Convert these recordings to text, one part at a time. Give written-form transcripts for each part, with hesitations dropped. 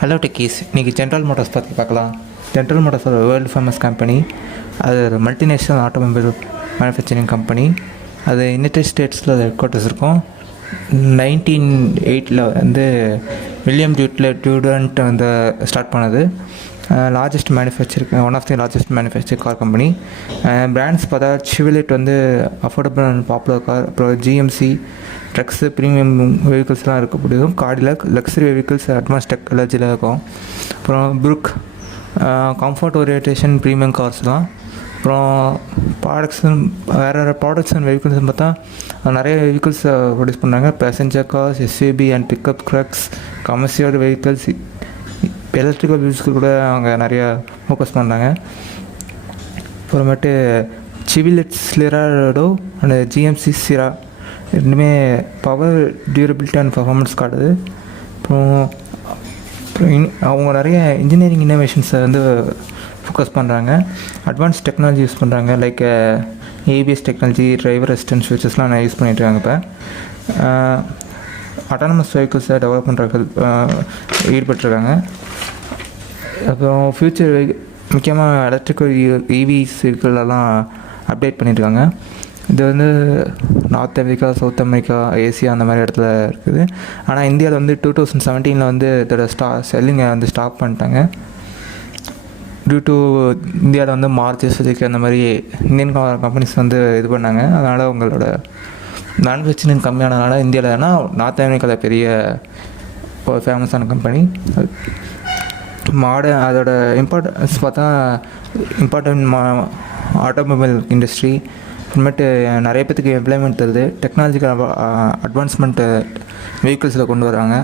Hello techies, இன்றைக்கி General Motors பற்றி பார்க்கலாம். ஜென்ரல் மோட்டார்ஸ் ஒரு வேர்ல்டு ஃபேமஸ் கம்பெனி. அது ஒரு மல்டிநேஷ்னல் ஆட்டோமொபைல் மேனுஃபேக்சரிங் கம்பெனி. அது யுனைடெட் ஸ்டேட்ஸில் ஹெட் குவார்ட்டர்ஸ் இருக்கும். 1908 வந்து வில்லியம் டியூடன்ட் வந்து ஸ்டார்ட் பண்ணது. Largest manufacturer, one of the largest manufacturer car company. Brands பார்த்தா சிவிலெட் வந்து அஃபோர்டபுள் அண்ட் பாப்புலர் கார். அப்புறம் ஜிஎம்சி ட்ரக்ஸு, ப்ரீமியம் வெஹிக்கிள்ஸ்லாம் இருக்கக்கூடியதும். கார்டிலாக் லக்ஸரி வெஹிக்கிள்ஸ் அட்வான்ஸ் டெக்னாலஜியில் இருக்கும். அப்புறம் புருக் கம்ஃபர்ட் ஓரியன்டேஷன் ப்ரீமியம் கார்ஸ்லாம். அப்புறம் வேறு ப்ராடக்ட்ஸ் அண்ட் வெஹிக்கிள்ஸ்னு பார்த்தா நிறைய வெஹிக்கிள்ஸ் ப்ரொடியூஸ் பண்ணுறாங்க. Passenger cars, SUV and pickup trucks, commercial vehicles, electrical vehicles கூட அவங்க நிறையா ஃபோக்கஸ் பண்ணுறாங்க. அப்புறமேட்டு சிவிலெட் ஸ்லிராடோ அண்ட் ஜிஎம்சி சிரா ரெண்டுமே பவர், டியூரபிலிட்டி அண்ட் பர்ஃபார்மன்ஸ் காட்டுது. அப்புறம் அவங்க நிறைய இன்ஜினியரிங் இன்னோவேஷன்ஸை வந்து ஃபோக்கஸ் பண்ணுறாங்க. அட்வான்ஸ் டெக்னாலஜி யூஸ் பண்ணுறாங்க. Like ABS technology, driver assistance ஃபீச்சர்ஸ்லாம் நான் யூஸ் பண்ணிகிட்ருக்காங்க. இப்போ அட்டானமஸ் வெஹிக்கிள்ஸை டெவலப் பண்ணுறதுக்கு ஈடுபட்டிருக்காங்க. அப்புறம் ஃப்யூச்சர் முக்கியமாக எலக்ட்ரிக்கல் இவிஸ் வெஹிக்கிளெல்லாம் அப்டேட் பண்ணியிருக்காங்க. இது வந்து north America, south America, Asia அந்த மாதிரி இடத்துல இருக்குது. ஆனால் இந்தியாவில் வந்து 2017 வந்து இதோட செல்லிங்கை வந்து ஸ்டாப் பண்ணிட்டாங்க. டியூ டு இந்தியாவில் வந்து மாருதி சுசுகி அந்த மாதிரி இந்தியன் கம்பெனிஸ் வந்து இது பண்ணாங்க. அதனால் அவங்களோட மேனுஃபேக்சரிங் கம்மியானதுனால இந்தியாவில் ஏன்னா நார்த் அமெரிக்காவில் பெரிய ஒரு ஃபேமஸான கம்பெனி. அதோட இம்பார்ட்டன்ஸ் பார்த்தா இம்பார்ட்டன்ட் ஆட்டோமொபைல் இண்டஸ்ட்ரி. அப்புறமேட்டு நிறைய பேத்துக்கு எம்ப்ளாய்மெண்ட் தருது. டெக்னாலஜிக்கல் அட்வான்ஸ்மெண்ட்டு வெஹிக்கிள்ஸில் கொண்டு வராங்க.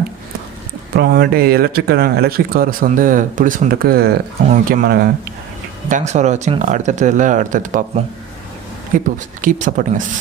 அப்புறமேட்டு எலக்ட்ரிக் கார்ஸ் வந்து ப்ரொடியூஸ் பண்ணுறதுக்கு அவங்க முக்கியமான. தேங்க்ஸ் ஃபார் வாட்சிங். அடுத்தடுத்து பார்ப்போம். Keep supporting us.